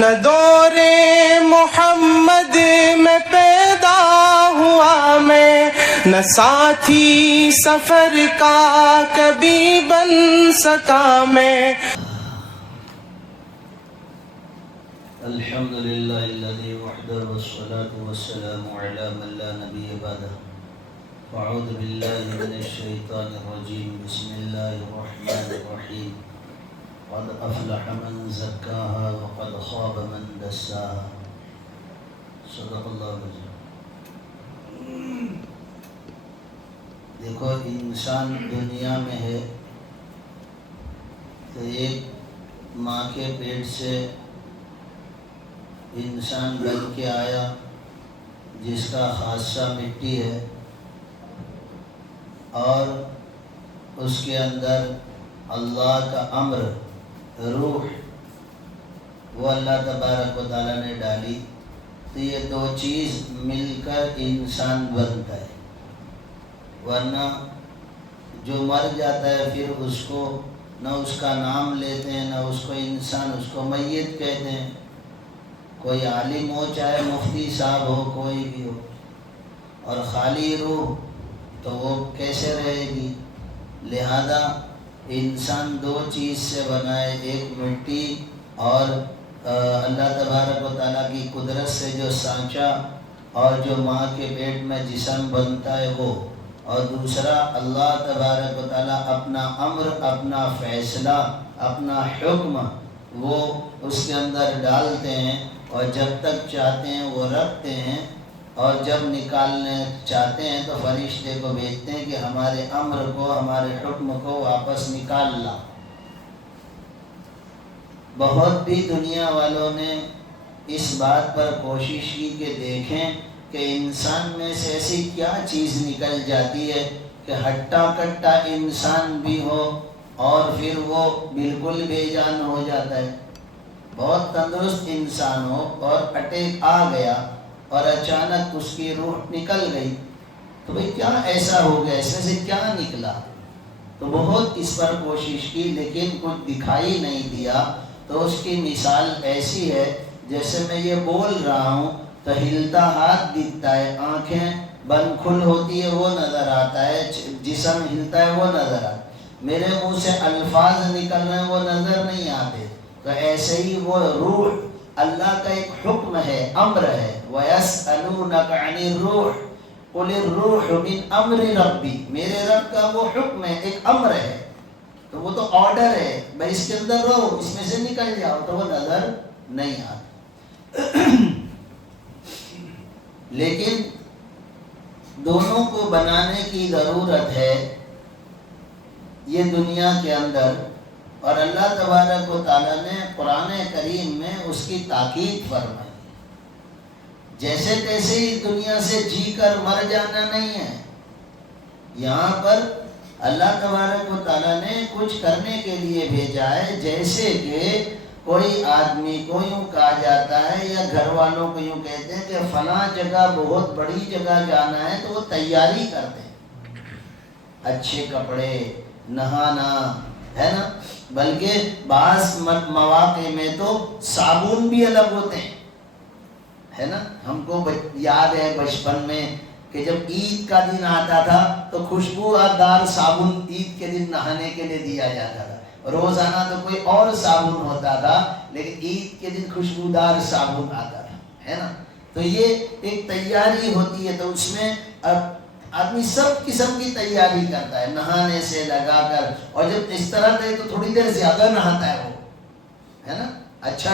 نہ دور محمد میں پیدا ہوا میں، نہ ساتھی سفر کا کبھی بن سکا میں۔ الحمدللہ الذی وحدہ والصلاة والسلام علی من لا نبی بعدہ۔ اعوذ باللہ من الشیطان الرجیم، بسم اللہ الرحمن الرحیم۔ قد افلح من زکاہا وقد خاب من دساہا۔ صدق اللہ العظیم۔ دیکھو انسان دنیا میں ہے تو ایک ماں کے پیٹ سے انسان بن کے آیا جس کا خاصہ مٹی ہے، اور اس کے اندر اللہ کا امر روح وہ اللہ تبارک و تعالیٰ نے ڈالی، تو یہ دو چیز مل کر انسان بنتا ہے۔ ورنہ جو مر جاتا ہے پھر اس کو نہ اس کا نام لیتے ہیں، نہ اس کو انسان، اس کو میت کہتے ہیں۔ کوئی عالم ہو چاہے مفتی صاحب ہو، کوئی بھی ہو، اور خالی روح تو وہ کیسے رہے گی؟ لہذا انسان دو چیز سے بنا ہے، ایک مٹی اور اللہ تبارک و تعالیٰ کی قدرت سے جو سانچا اور جو ماں کے پیٹ میں جسم بنتا ہے وہ، اور دوسرا اللہ تبارک و تعالیٰ اپنا امر، اپنا فیصلہ، اپنا حکم وہ اس کے اندر ڈالتے ہیں، اور جب تک چاہتے ہیں وہ رکھتے ہیں، اور جب نکالنے چاہتے ہیں تو فرشتے کو بھیجتے ہیں کہ ہمارے امر کو، ہمارے حکم کو واپس نکال لا۔ بہت بھی دنیا والوں نے اس بات پر کوشش کی کہ دیکھیں کہ انسان میں سے ایسی کیا چیز نکل جاتی ہے کہ ہٹا کٹا انسان بھی ہو اور پھر وہ بالکل بے جان ہو جاتا ہے۔ بہت تندرست انسان ہو اور اٹیک آ گیا اور اچانک اس کی روح نکل گئی، تو بھئی کیا ایسا ہو گیا، اس میں سے کیا نکلا؟ تو بہت اس پر کوشش کی لیکن کچھ دکھائی نہیں دیا۔ تو اس کی مثال ایسی ہے جیسے میں یہ بول رہا ہوں تو ہلتا ہاتھ دکھتا ہے، آنکھیں بند کھل ہوتی ہے وہ نظر آتا ہے، جسم ہلتا ہے وہ نظر آتا ہے، میرے منہ سے الفاظ نکل رہے ہیں وہ نظر نہیں آتے۔ تو ایسے ہی وہ روح اللہ کا ایک حکم ہے، امر ہے۔ وَيَسْأَلُونَكَ عَنِ الرُّوحِ قُلِ الرُّوحُ مِنْ أَمْرِ رَبِّي، میرے رب کا وہ حکم ہے، ایک امر ہے، تو وہ تو آرڈر ہے، بھائی اس کے اندر رہو، اس میں سے نکل جاؤ، تو وہ نظر نہیں آتا۔ لیکن دونوں کو بنانے کی ضرورت ہے یہ دنیا کے اندر، اور اللہ تبارک و تعالیٰ نے قرآن کریم میں اس کی تاکید فرمائی۔ جیسے تیسے اس دنیا سے جی کر مر جانا نہیں ہے، یہاں پر اللہ تبارک و تعالیٰ نے کچھ کرنے کے لیے بھیجا ہے۔ جیسے کہ کوئی آدمی کو یوں کہا جاتا ہے یا گھر والوں کو یوں کہتے ہیں کہ فلاں جگہ بہت بڑی جگہ جانا ہے، تو وہ تیاری کرتے ہیں، اچھے کپڑے، نہانا ہے نا، بلکہ بعض مواقع میں تو صابن بھی الگ ہوتے ہیں، ہے نا۔ ہم کو یاد ہے بچپن میں کہ جب عید کا دن آتا تھا تو خوشبودار صابن عید کے دن نہانے کے لیے دیا جاتا تھا۔ روزانہ تو کوئی اور صابن ہوتا تھا لیکن عید کے دن خوشبودار صابن آتا تھا، ہے نا۔ تو یہ ایک تیاری ہوتی ہے، تو اس میں آدمی سب قسم کی تیاری کرتا ہے، نہانے سے لگا کر، اور جب اس طرح سے تو تھوڑی دیر زیادہ نہاتا ہے وہ، ہے نا، اچھا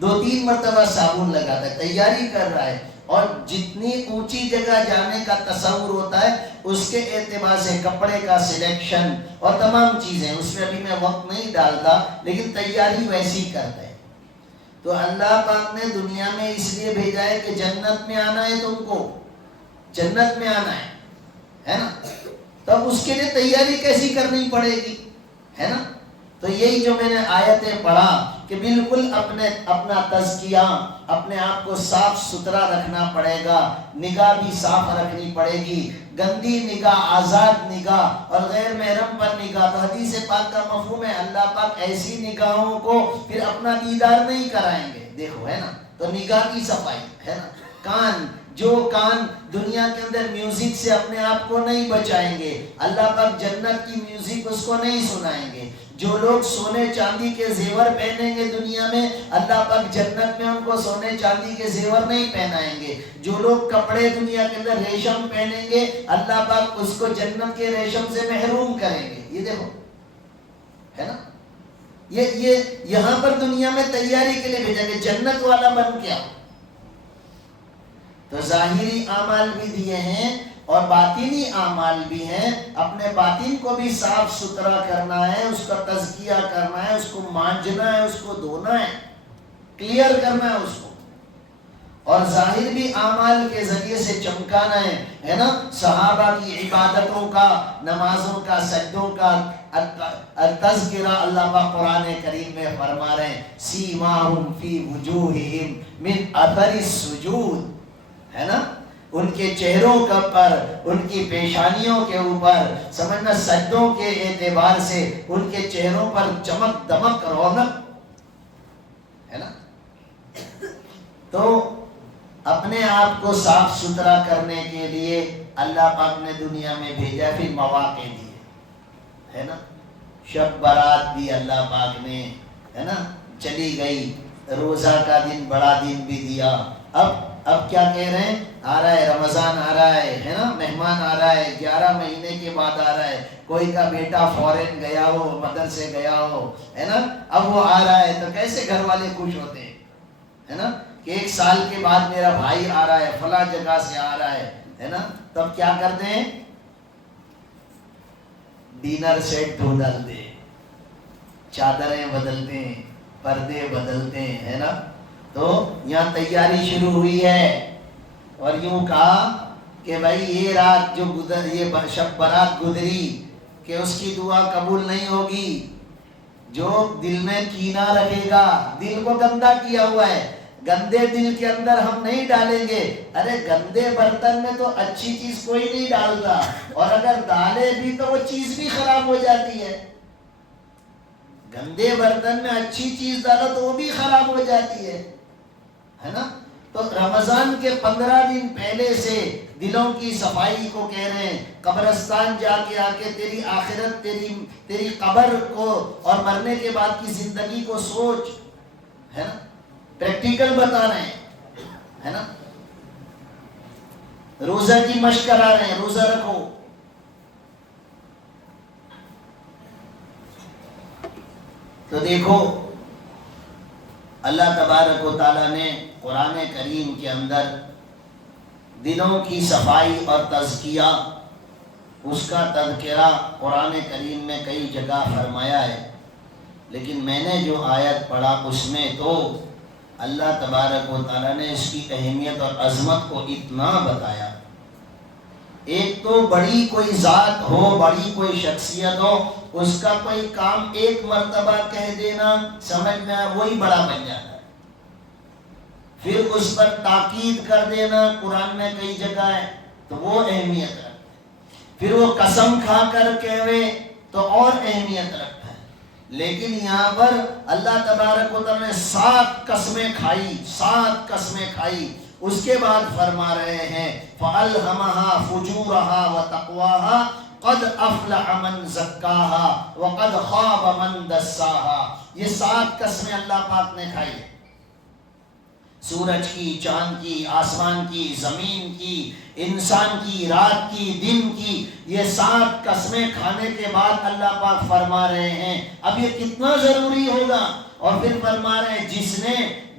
2-3 مرتبہ صابن لگاتا ہے، تیاری کر رہا ہے، اور جتنی اونچی جگہ جانے کا تصور ہوتا ہے اس کے اعتبار سے کپڑے کا سلیکشن اور تمام چیزیں، اس میں ابھی میں وقت نہیں ڈالتا، لیکن تیاری ویسی کرتا ہے۔ تو اللہ پاک نے دنیا میں اس لیے بھیجا ہے کہ جنت میں آنا ہے، تم کو جنت میں آنا ہے نا، تب اس کے لیے تیاری کیسی کرنی پڑے گی، ہے نا۔ تو یہی جو میں نے آیتیں پڑھا کہ بالکل اپنا تزکیہ، اپنے آپ کو صاف ستھرا رکھنا پڑے گا، نگاہ بھی صاف رکھنی پڑے گی، گندی نگاہ، آزاد نگاہ اور غیر محرم پر نگاہ. تو حدیث پاک کا مفہوم ہے اللہ پاک ایسی نگاہوں کو پھر اپنا دیدار نہیں کرائیں گے. دیکھو ہے نا، تو نگاہ کی صفائی ہے نا. کان، جو کان دنیا کے اندر میوزک سے اپنے آپ کو نہیں بچائیں گے، اللہ پاک جنت کی میوزک اس کو نہیں سنائیں گے. جو لوگ سونے چاندی کے زیور پہنیں گے دنیا میں، اللہ پاک جنت میں ان کو سونے چاندی کے زیور نہیں پہنائیں گے. جو لوگ کپڑے دنیا کے اندر ریشم پہنیں گے، اللہ پاک اس کو جنت کے ریشم سے محروم کریں گے. یہ دیکھو ہے نا، یہ یہاں پر دنیا میں تیاری کے لیے بھیجا کہ جنت والا بن کے آؤ. تو ظاہری اعمال بھی دیے ہیں اور باطنی اعمال بھی ہیں. اپنے باطن کو بھی صاف ستھرا کرنا ہے، اس کا تزکیہ کرنا ہے، اس کو مانجنا ہے، اس کو دھونا ہے، کلیئر کرنا ہے اس کو. اور ظاہر بھی اعمال کے ذریعے سے چمکانا ہے نا. صحابہ کی عبادتوں کا، نمازوں کا، سجدوں کا تذکرہ اللہ پاک قرآن کریم میں فرما رہے ہیں سیماہم فی وجوہہم من اثر السجود، ہے نا. ان کے چہروں کے پر، ان کی پیشانیوں کے اوپر سمجھنا سجدوں کے اعتبار سے ان کے چہروں پر چمک دمک رونق ہے نا. تو اپنے آپ کو صاف ستھرا کرنے کے لیے اللہ پاک نے دنیا میں بھیجا، پھر مواقع دیے ہے نا. شب برات بھی اللہ پاک نے ہے نا چلی گئی، روزہ کا دن بڑا دن بھی دیا. اب کیا کہہ رہے ہیں، آ رہا ہے رمضان، آ رہا ہے نا، مہمان آ رہا ہے، 11 مہینے کے بعد آ رہا ہے. کوئی کا بیٹا فورن گیا ہو، مدرسے گیا ہو ہے نا، اب وہ آ رہا ہے تو کیسے گھر والے خوش ہوتے ہیں ہے نا کہ 1 سال کے بعد میرا بھائی آ رہا ہے، فلاں جگہ سے آ رہا ہے نا. تب کیا کرتے ہیں، ڈنر سیٹ ڈھونڈتے ہیں، چادریں بدلتے ہیں، پردے بدلتے ہیں ہے نا. تو یہاں تیاری شروع ہوئی ہے. اور یوں کہا کہ بھائی یہ رات جو یہ شب برات گزری کہ اس کی دعا قبول نہیں ہوگی. جو دل میں کینہ رکھے گا، دل کو گندا کیا ہوا ہے، گندے دل کے اندر ہم نہیں ڈالیں گے. ارے گندے برتن میں تو اچھی چیز کوئی نہیں ڈالتا، اور اگر ڈالے بھی تو وہ چیز بھی خراب ہو جاتی ہے. گندے برتن میں اچھی چیز ڈالو تو وہ بھی خراب ہو جاتی ہے نا. تو رمضان کے 15 دن پہلے سے دلوں کی صفائی کو کہہ رہے ہیں. قبرستان جا کے آ کے تیری آخرت، تیری قبر کو اور مرنے کے بعد کی زندگی کو سوچ ہے نا. پریکٹیکل بتا رہے ہیں ہے نا. روزہ کی مشق کرا رہے ہیں، روزہ رکھو. تو دیکھو اللہ تبارک و تعالیٰ نے قرآن کریم کے اندر دلوں کی صفائی اور تزکیہ، اس کا تذکرہ قرآن کریم میں کئی جگہ فرمایا ہے. لیکن میں نے جو آیت پڑھا اس میں تو اللہ تبارک و تعالیٰ نے اس کی اہمیت اور عظمت کو اتنا بتایا. ایک تو بڑی کوئی ذات ہو، بڑی کوئی شخصیت ہو، اس کا کوئی کام ایک مرتبہ کہہ دینا سمجھ میں وہی بڑا بن جاتا ہے. پھر اس پر تاکید کر دینا قرآن میں کئی جگہ ہے تو وہ اہمیت رکھتا ہے. پھر وہ قسم کھا کر کہے تو اور اہمیت رکھتا ہے. لیکن یہاں پر اللہ تبارک و تعالیٰ نے 7 قسمیں کھائی، 7 قسمیں کھائی. اس کے بعد فرما رہے ہیں فَأَلْهَمَهَا فُجُورَهَا وَتَقْوَاهَا قَدْ أَفْلَحَ مَنْ زَكَّاهَا وَقَدْ خَابَ مَنْ دَسَّاهَا. یہ 7 قسمیں اللہ پاک نے کھائی. سورج کی، چاند کی، آسمان کی، زمین کی، انسان کی، رات کی، دن کی، یہ 7 قسمیں کھانے کے بعد اللہ پاک فرما رہے ہیں اب یہ کتنا ضروری ہوگا. اور پھر فرما رہے ہیں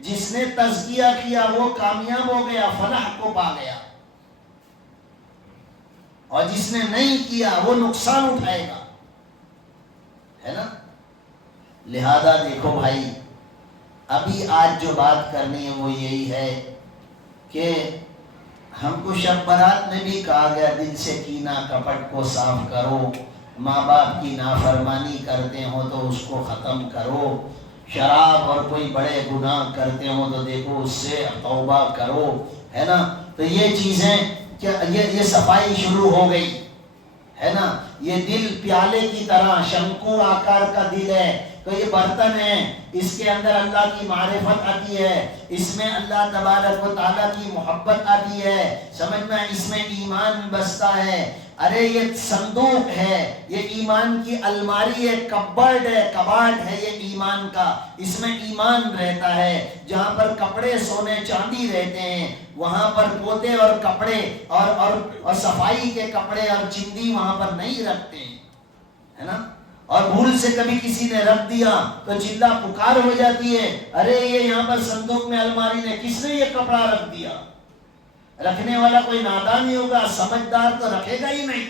جس نے تزکیہ کیا وہ کامیاب ہو گیا، فلاح کو پا گیا، اور جس نے نہیں کیا وہ نقصان اٹھائے گا ہے نا. لہذا دیکھو بھائی، ابھی آج جو بات کرنی ہے وہ یہی ہے کہ ہم کو شب برات میں بھی کہا گیا دل سے کینہ کپٹ کو صاف کرو، ماں باپ کی نافرمانی کرتے ہو تو اس کو ختم کرو، شراب اور کوئی بڑے گناہ کرتے ہو تو دیکھو اس سے توبہ کرو ہے نا. تو یہ چیزیں کیا یہ صفائی شروع ہو گئی ہے نا. یہ دل پیالے کی طرح شنکو آکار کا دل ہے. تو یہ برتن ہے، اس کے اندر اللہ کی معرفت آتی ہے، اس میں اللہ تبارک و تعالیٰ کی محبت آتی ہے، سمجھنا اس میں ایمان بستا ہے. ارے یہ صندوق ہے، یہ ایمان کی الماری ہے، کبرڈ ہے، کباڑ ہے یہ ایمان کا. اس میں ایمان رہتا ہے. جہاں پر کپڑے سونے چاندی رہتے ہیں وہاں پر پوتے اور کپڑے اور صفائی کے کپڑے اور چندی وہاں پر نہیں رکھتے ہیں، ہے نا. اور بھول سے کبھی کسی نے رکھ دیا تو چلا پکار ہو جاتی ہے، ارے یہ یہاں پر صندوق میں الماری نے کس نے یہ کپڑا رکھ دیا. رکھنے والا کوئی نادان ہی ہوگا، سمجھدار تو رکھے گا ہی نہیں.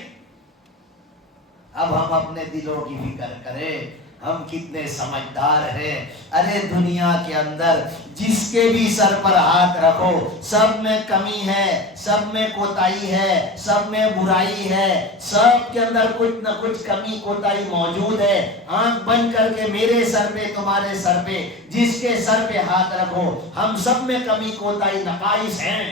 اب ہم اپنے دلوں کی فکر کریں، ہم کتنے سمجھدار ہیں. ارے دنیا کے اندر جس کے بھی سر پر ہاتھ رکھو سب میں کمی ہے، سب میں کوتاہی ہے، سب میں برائی ہے، سب کے اندر کچھ نہ کچھ کمی کوتاہی موجود ہے. آنکھ بند کر کے میرے سر پہ تمہارے سر پہ جس کے سر پہ ہاتھ رکھو ہم سب میں کمی کوتاہی نقائص ہیں.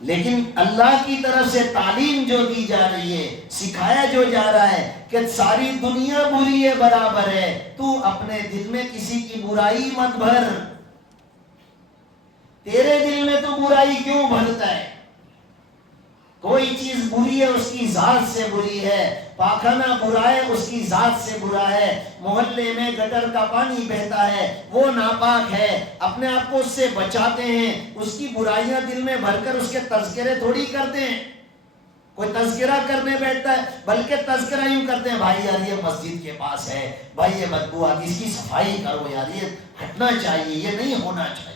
لیکن اللہ کی طرف سے تعلیم جو دی جا رہی ہے، سکھایا جو جا رہا ہے کہ ساری دنیا بری ہے برابر ہے، تو اپنے دل میں کسی کی برائی مت بھر. تیرے دل میں تو برائی کیوں بھرتا ہے؟ کوئی چیز بری ہے اس کی ذات سے بری ہے، پاخانہ برا ہے اس کی ذات سے برا ہے، محلے میں گٹر کا پانی بہتا ہے وہ ناپاک ہے، اپنے آپ کو اس سے بچاتے ہیں، اس کی برائیاں دل میں بھر کر اس کے تذکرے تھوڑی کرتے ہیں. کوئی تذکرہ کرنے بیٹھتا ہے بلکہ تذکرہ یوں کرتے ہیں، بھائی یار یہ مسجد کے پاس ہے، بھائی یہ بدبو آتی اس کی صفائی کرو یار، یہ ہٹنا چاہیے، یہ نہیں ہونا چاہیے،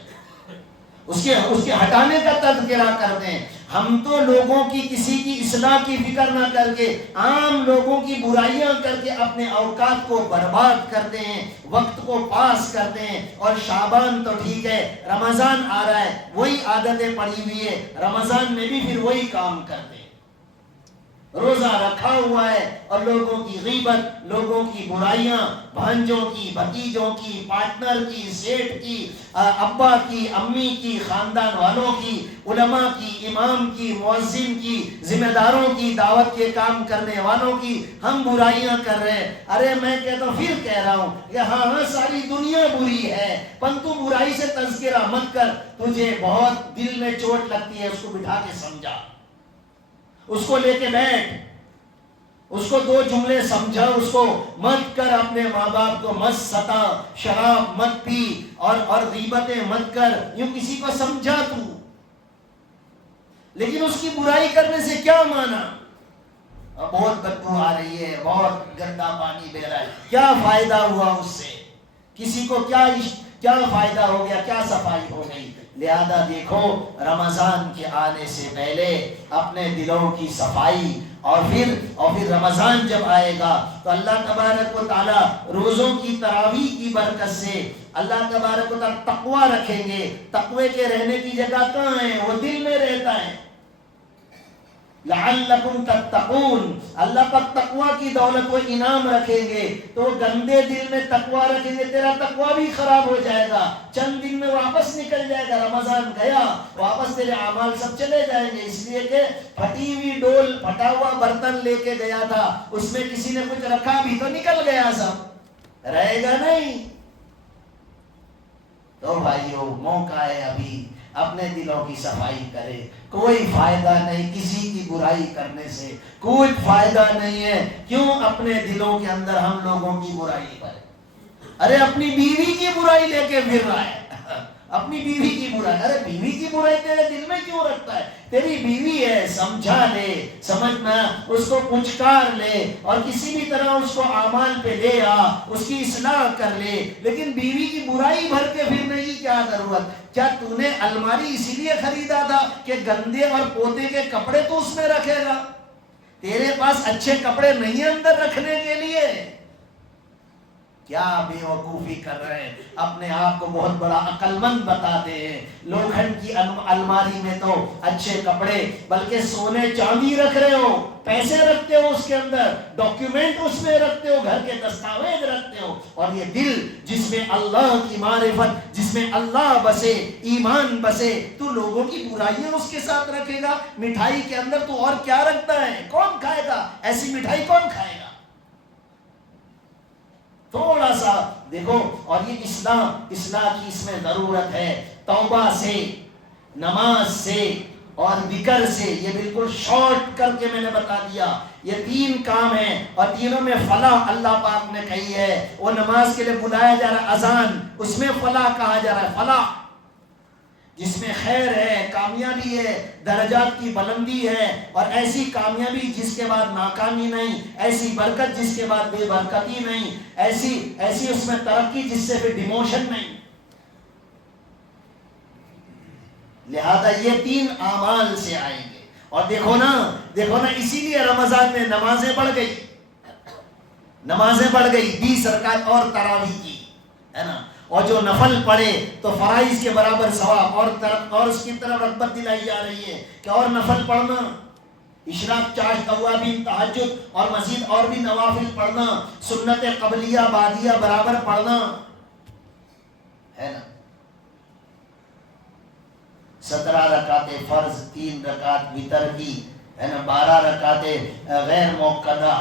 اس کے ہٹانے کا تذکرہ کرتے ہیں. ہم تو لوگوں کی کسی کی اصلاح کی فکر نہ کر کے عام لوگوں کی برائیاں کر کے اپنے اوقات کو برباد کرتے ہیں، وقت کو پاس کرتے ہیں. اور شعبان تو ٹھیک ہے، رمضان آ رہا ہے وہی عادتیں پڑی ہوئی ہے، رمضان میں بھی پھر وہی کام کرتے ہیں. روزہ رکھا ہوا ہے اور لوگوں کی غیبت، لوگوں کی برائیاں، بھانجوں کی، بھتیجوں کی، پارٹنر کی، سیٹ کی، ابا کی، امی کی، خاندان والوں کی، علماء کی، امام کی، مؤذن کی، ذمہ داروں کی، دعوت کے کام کرنے والوں کی ہم برائیاں کر رہے ہیں. ارے میں کہتا ہوں، پھر کہہ رہا ہوں کہ ہاں ساری دنیا بری ہے، پن تو برائی سے تذکرہ مت کر. تجھے بہت دل میں چوٹ لگتی ہے اس کو بٹھا کے سمجھا، اس کو لے کے بیٹھ، اس کو دو جملے سمجھا، اس کو مت کر، اپنے ماں باپ کو مت ستا، شراب مت پی اور غیبتیں مت کر، یوں کسی کو سمجھا تو. لیکن اس کی برائی کرنے سے کیا مانا؟ بہت بدبو آ رہی ہے، بہت گندا پانی بہ رہا ہے، کیا فائدہ ہوا اس سے؟ کسی کو کیا فائدہ ہو گیا، کیا صفائی ہو گئی؟ لہذا دیکھو رمضان کے آنے سے پہلے اپنے دلوں کی صفائی، اور پھر رمضان جب آئے گا تو اللہ تبارک و تعالی روزوں کی تراویح کی برکت سے اللہ تبارک و تعالی تقوی رکھیں گے. تقوی کے رہنے کی جگہ کہاں ہے؟ وہ دل میں رہتا ہے. لعلکم تتقون، اللہ پر تقوی کی دولت و انعام رکھیں گے. تو گندے دل میں تقوی رکھیں گے، تیرا تقوی بھی خراب ہو جائے گا، چند دن میں واپس نکل جائے گا. رمضان گیا واپس تیرے اعمال سب چلے جائیں گے. اس لیے کہ پھٹی ہوئی ڈول، پھٹا ہوا برتن لے کے گیا تھا، اس میں کسی نے کچھ رکھا بھی تو نکل گیا، سب رہے گا نہیں. تو بھائیو موقع ہے ابھی، اپنے دلوں کی صفائی کرے. کوئی فائدہ نہیں کسی کی برائی کرنے سے، کوئی فائدہ نہیں ہے. کیوں اپنے دلوں کے اندر ہم لوگوں کی برائی کریں؟ ارے اپنی بیوی کی برائی لے کے پھر رہا ہے، اپنی بیوی کی برائی. ارے بیوی کی برائی تیرے دل میں کیوں رکھتا ہے؟ تیری بیوی ہے، سمجھا لے، سمجھنا، اس کو پچکار لے اور کسی بھی طرح اس کو اعمال پہ لے آ، اس کی اصلاح کر لے. لیکن بیوی کی برائی بھر کے پھرنے کی کیا ضرورت؟ کیا تو نے الماری اسی لیے خریدا تھا کہ گندے اور پوتے کے کپڑے تو اس میں رکھے گا؟ تیرے پاس اچھے کپڑے نہیں ہیں اندر رکھنے کے لیے؟ کیا بے وقوفی کر رہے ہیں، اپنے آپ کو بہت بڑا عقل مند بتاتے ہیں. لوکھنڈ کی الماری میں تو اچھے کپڑے، بلکہ سونے چاندی رکھ رہے ہو، پیسے رکھتے ہو اس کے اندر، ڈاکیومنٹ اس میں رکھتے ہو، گھر کے دستاویز رکھتے ہو. اور یہ دل جس میں اللہ کی معرفت، جس جس میں اللہ بسے، ایمان بسے، تو لوگوں کی برائیاں اس کے ساتھ رکھے گا؟ مٹھائی کے اندر تو اور کیا رکھتا ہے؟ کون کھائے گا ایسی مٹھائی؟ کون کھائے گا؟ تھوڑا سا دیکھو. اور یہ اصلاح کی اس میں ضرورت ہے. توبہ سے، نماز سے اور ذکر سے. یہ بالکل شارٹ کر کے میں نے بتا دیا. یہ 3 کام ہیں اور تینوں میں فلاح اللہ پاک نے کہی ہے. وہ نماز کے لیے بلایا جا رہا ہے اذان، اس میں فلاح کہا جا رہا ہے. فلاح جس میں خیر ہے، کامیابی ہے، درجات کی بلندی ہے، اور ایسی کامیابی جس کے بعد ناکامی نہیں، ایسی برکت جس کے بعد بے برکتی نہیں، ایسی اس میں ترقی جس سے پھر ڈیموشن نہیں. لہذا یہ 3 اعمال سے آئیں گے. اور دیکھو نا اسی لیے رمضان میں نمازیں بڑھ گئی 20 رکعت اور تراویح کی، ہے نا. اور جو نفل پڑھے تو فرائض کے برابر ثواب، اور اس کی طرف رغبت دلائی جا رہی ہے کہ اور نفل پڑھنا، اشراق، چاشت، اوابین، تہجد اور مزید اور بھی نوافل پڑھنا، سنت قبلیہ بعدیہ برابر پڑھنا، ہے نا. 17 رکعت فرض، 3 رکعت وتر کی، ہے نا. 12 رکعت غیر موقدہ،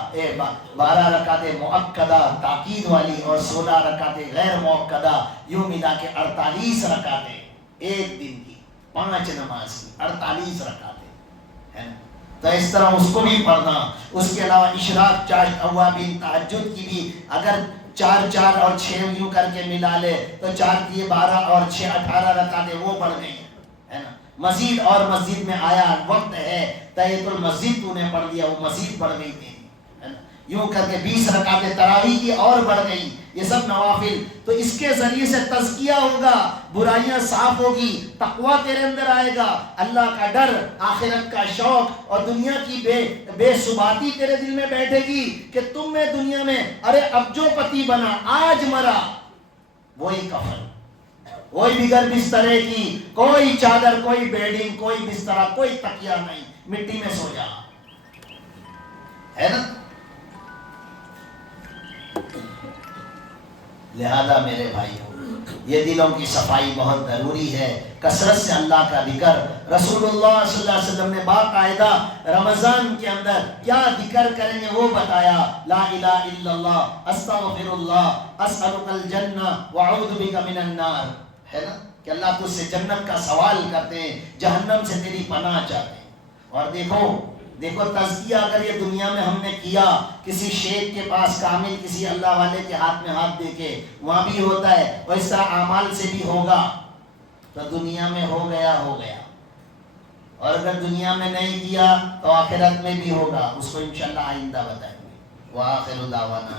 12 رکعت مؤکدہ تاکید والی، اور 16 رکعت غیر موقدہ. یوں ملا کے 48 رکعتیں ایک دن کی، 5 نماز کی 48 رکعتیں، ہے نا. تو اس طرح اس کو بھی پڑھنا. اس کے علاوہ اشراق، چاشت، اوابین، تہجد کی بھی اگر 4 اور 6 یوں کر کے ملا لے تو 4 کی 12 اور 6 18 رکعتیں وہ بڑھ گئی، ہے نا. مزید اور مسجد میں آیا وقت ہے، تحیۃ المسجد تو نے پڑھ لیا، وہ مزید بڑھ گئی تھی، ہے نا. یوں کر کے 20 رکعتیں تراویح کی اور بڑھ گئی. یہ سب نوافل. تو اس کے ذریعے سے تزکیہ ہوگا، برائیاں صاف ہوگی، تقویٰ تیرے اندر آئے گا، اللہ کا ڈر، آخرت کا شوق، اور دنیا کی بے ثباتی تیرے دل میں بیٹھے گی کہ تم میں دنیا میں، ارے اب جو پتی بنا آج مرا، وہی کفن، وہی بغیر بسترے کی، کوئی چادر، کوئی بیڈنگ، کوئی بسترا، کوئی تکیہ نہیں، مٹی میں سو جا، ہے نا. لہذا میرے بھائیوں، یہ دلوں کی صفائی بہت ضروری ہے. کثرت سے اللہ کا ذکر. رسول اللہ صلی اللہ علیہ وسلم نے باقاعدہ رمضان کے اندر کیا ذکر کریں گے وہ بتایا. لا الہ الا اللہ، استغفر اللہ، اسألک الجنہ واعوذ بک من النار، ہے نا. کہ اللہ تجھ سے جنت کا سوال کرتے ہیں، جہنم سے تیری پناہ چاہتے ہیں. اور دیکھو تزکیہ اگر یہ دنیا میں ہم نے کیا، کسی شیخ کے پاس کامل کسی اللہ والے کے ہاتھ میں ہاتھ دے کے، وہاں بھی ہوتا ہے، اور اس طرح اعمال سے بھی ہوگا، تو دنیا میں ہو گیا. اور اگر دنیا میں نہیں کیا تو آخرت میں بھی ہوگا. اس کو انشاءاللہ آئندہ بتائیں گے. وآخر دعوانا